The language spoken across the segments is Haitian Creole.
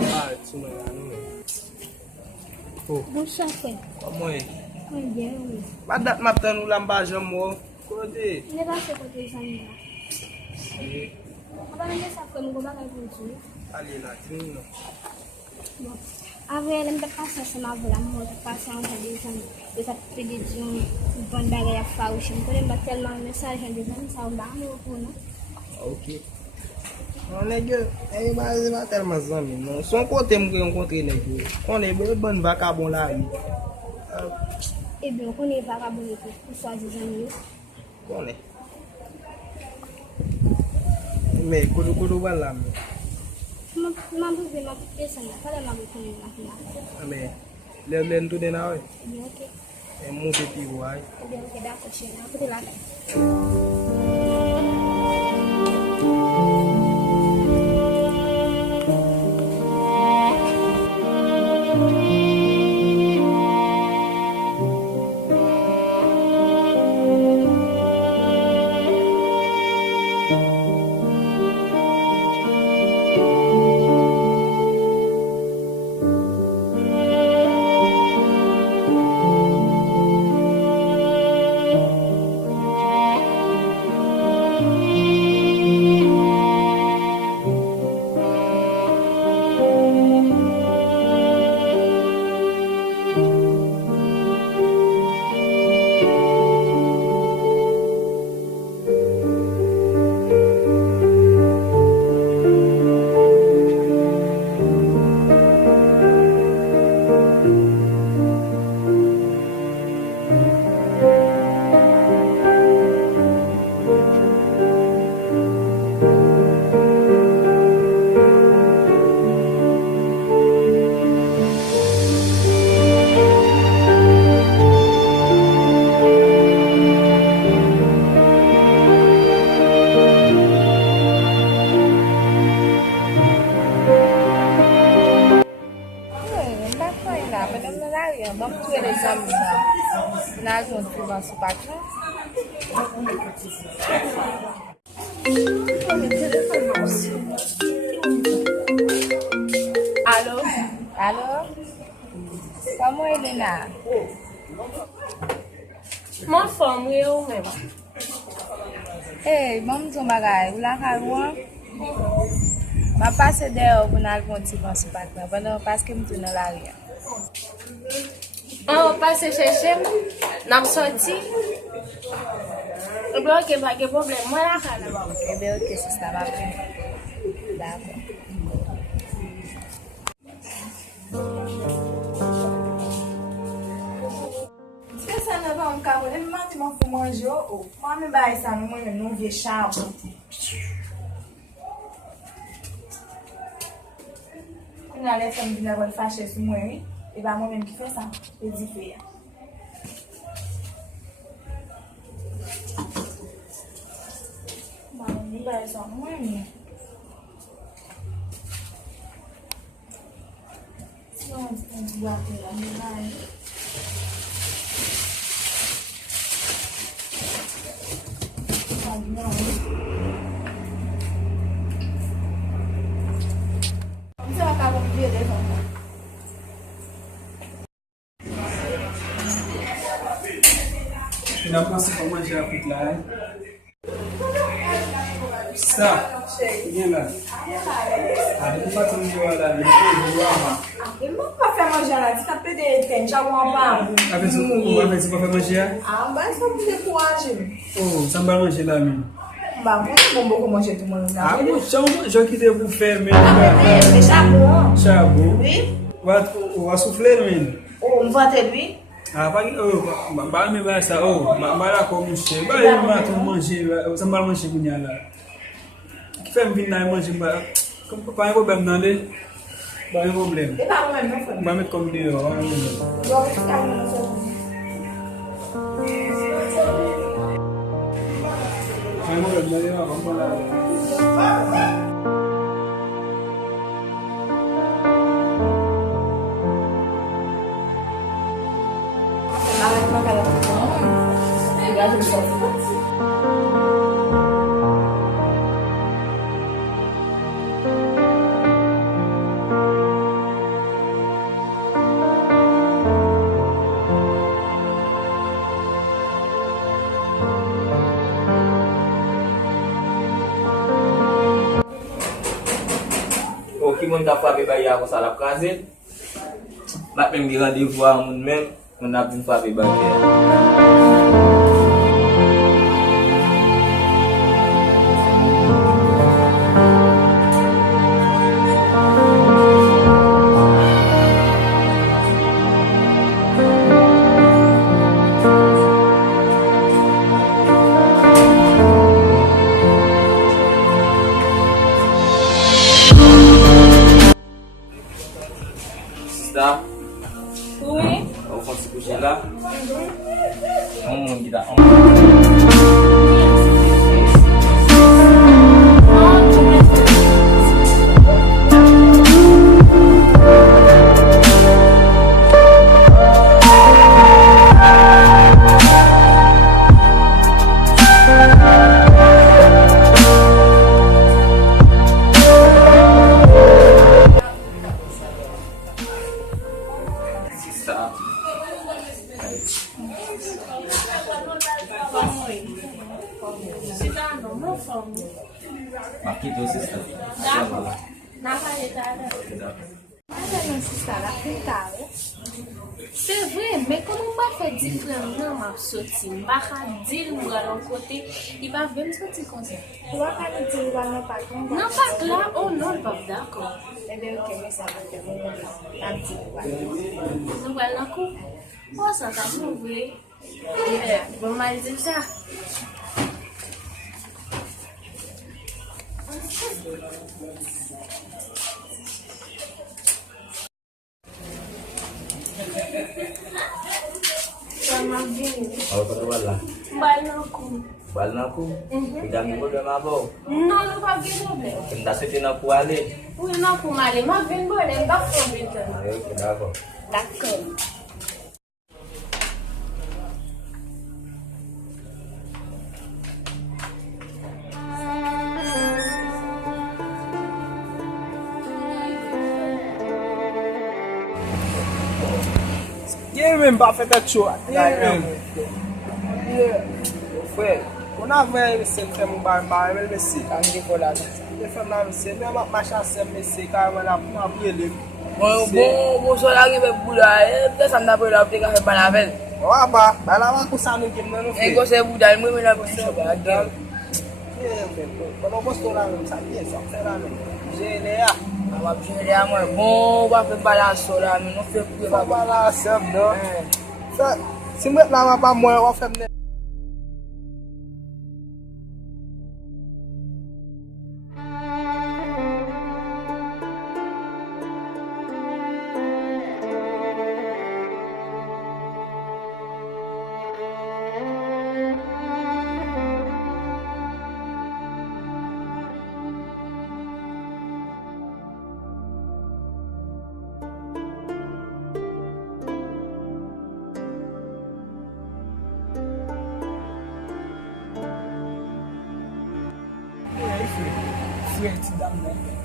mal sou moi là non. Oh, Bonsoir, frère. comment est? Oui, bien, oui. Pas date m'attend nous là bas jambe moi. Côté. Il est passé côté des amis là. Si. On va mettre ça comme on va continuer. Allez là, dis-nous. Bon. Après, elle me passe ça m'a voulu moi passer en des amis. Et ça fait des jours bonne bagarre à faire. Je me connais pas tellement de messages des amis ça va me pour non. Ok. On est que c'est pas tellement zami non. Son côté me rencontrer nèg yo. On est bonne vacabon là. Eh bien, on connaît pas à bonne pour choisir des amis. On est. Mais kodo là. Ma bouge ma personne là, pas de ma bouge là. Mais le tout de na ouais. Eh bien, OK. Et mon petit ouais. Eh bien, OK, d'accord, chérie. On peut là. Vamos tuer les amis là. Là, je ne trouve pas que. Allô? Allô? Comment elle est là? Mon femme, oui, ou même. Eh, maman, ton bagage, vous l'avez loin? Je passe dehors pour aller voir si je pas parce que je suis dans l'arrière. On passe chercher, n'a sorti. Et bien, ok, pas de problème. Moi, là, Eh bien, ok, c'est ça, va bien. D'accord. Se sa nan va mka wè, mman ti man fò manje yo, mman mi bay sa nou mwen nou vie chabon. Kou nan lè fèm di nan wèl fache sou mwen, e ba mwen men ki fè sa, e di fè ya. Mman mi bay sa nou mwen. Si yon di wate la, mi bay. Você vai acabar com o dia dele, não? Não consigo manjar a pizza lá. Está. Vem lá. A gente vai tomar uma lá, Eu não vou fazer manjar lá, você tá perdendo tempo, já vou arrumar. a vezes vai manjar. Ah, mas só fazer com hoje. Oh, samba manjar lá mesmo. Bah, muito bom com manjar do mundo. Ah, já que devo fazer mesmo. Deixa bom. Chabo. Oui. O souffler mesmo. Oh, não vai ter lui? Ah, ba mi ba sa ba la ko mouche. Ba yo ma to manger, samba manjar kunya lá. Que fait vir na manger ba. Comme pas un problème nan de. Pas un problème. E ba mwen men fò. Ba mettre comme des Eu vou ficar no seu. Pas un problème nan de, vamos lá. Nada com a cara do pão. Obrigada, pessoal. moun ta frappe ba ya kon sa la krasé. M'a même di rendez-vous à moun même, on a vinn frappe ba Sister. Oui. On va se coucher là. On dit là. Makito sister. C'est vrai, mais comment on va faire différemment ma sortie? On va dire nous à l'autre côté, il va venir sortir comme ça. On va pas nous dire non pas comme Non pas là, oh non, pas d'accord. Eh bien, ok, mais ça va être bon. Nous allons un coup. Oh, ça t'a trouvé. Bon, mal dire ça. Apa wala? Bal na ko. Idang mo ba mabo? Non, não pas de problème. Kenda se tina ku ale. Oui, non, pour m'aller, ma vie, bon, elle va faire vite. Ayo, d'accord. D'accord. Même pas fait quelque chose. Frère, on a vu c'est fait mon bar mais c'est quand il faut là. Les femmes là c'est même ma chasse mais c'est quand on a pris le Bon, so la rive pou la, peut-être ça n'a pas la peut faire pas avec. ouais bah là va pour ça nous qui nous Et go c'est boudal, moi la pour ça ba. Comment poste là ça bien ça c'est là. J'ai là. On va bien là moi. Bon, on va faire balance là, mais on fait pour Pas là c'est non. Ça si moi là pas moi on fait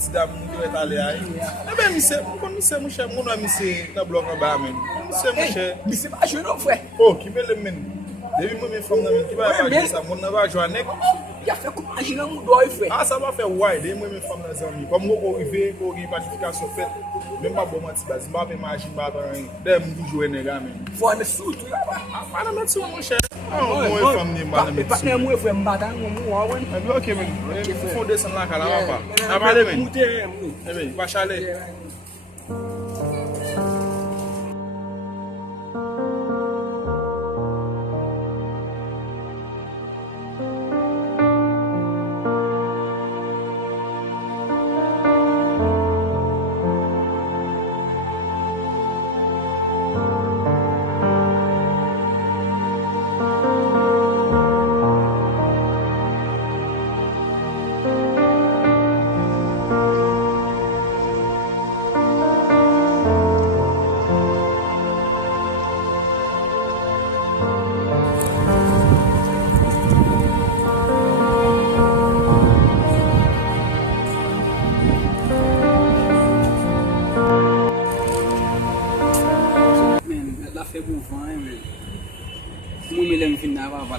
ti dam nou dwe tale ay. E ben mi se, mou chè, moun an mi se ta blok an ba men. Mi se ba jwe nou fwe. Oh, ki me le men. Devi mwen men fom nan men, ki ba ba jwe sa, moun nan ba jwe anek. Ya fe kou majina moun do y fwe. Ah, sa ba fe waj, devi mwen men fom nan zan mi. Kom mwen kou rive, kou ri patifikasyon fet. Men ba bon mati bazi, mba men majin ba tan rin. Devi mwen kou jwe nega men. Fwa ne sou tou ya ba. A, pa nan met sou moun chè. Mwen fom ni mba nan met sou. Patne mwen fwe mbata, mwen wawen. E bi ok men, fonde san la ka la wapa. A pale men. E ben, pa chale.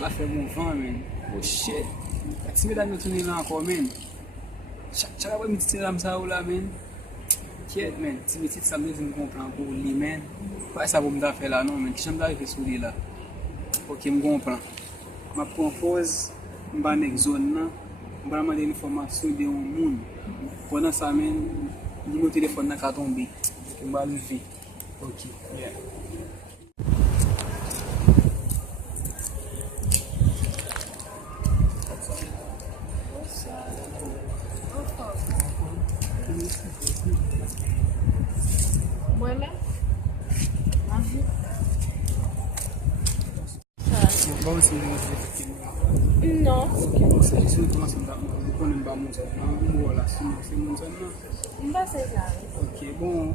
La fe bon fan men. Oh shit. Si me dan yo tounen lan akor men. Chaka wè mi titen ram sa ou la men. Tiet men, ti metit sa mwen di m kompran pou li men. Pa sa pou m da fe la non men, ki jan m da rive sou li la. Ok, m kompran. Ma propose, m ba nek zon nan, m ba man de informasyon de yon moun. Ponan sa men, numéro téléphone nan ka tombe. Ok, m ba levé. Ok, yeah. Moi-même? Bon, c'est effectivement. Non. Ok, c'est juste une information de qu'on aime pas mon zone. Voilà, c'est mon zone. Mba se la. Ok, bon,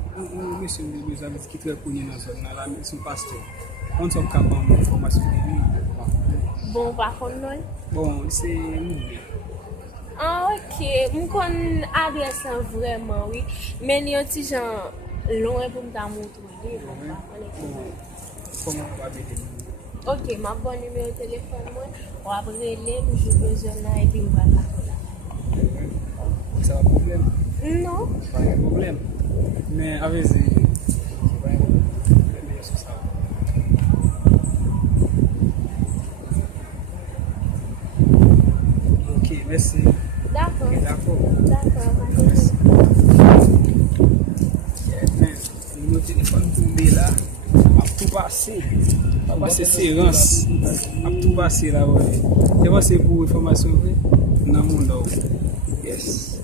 monsieur nous avait dit qu'il très connu dans la zone, là, son pasteur. On s'en capable d'information de lui. Bon, par contre, non? Bon, c'est nous. Ah, ok. Mwen kon adres lan vreman, oui. Men yon ti jan loin pou mta montrer. Bon, comment on va m'aider? Ok, ma bon numéro de téléphone mwen. Ou apre le, nou jou bezon nan epi mwa la kola. Ça va problème? Non. Pas de problème. Mais avec c'est pas un problème sur ça. Ok, merci. D'accord. Ok, d'accord. D'accord, Merci. Le numéro de téléphone tombé là, a tout passé. A passé séance. A tout passé là, ouais. C'est pas c'est pour information, vrai? Dans mon là. Yes.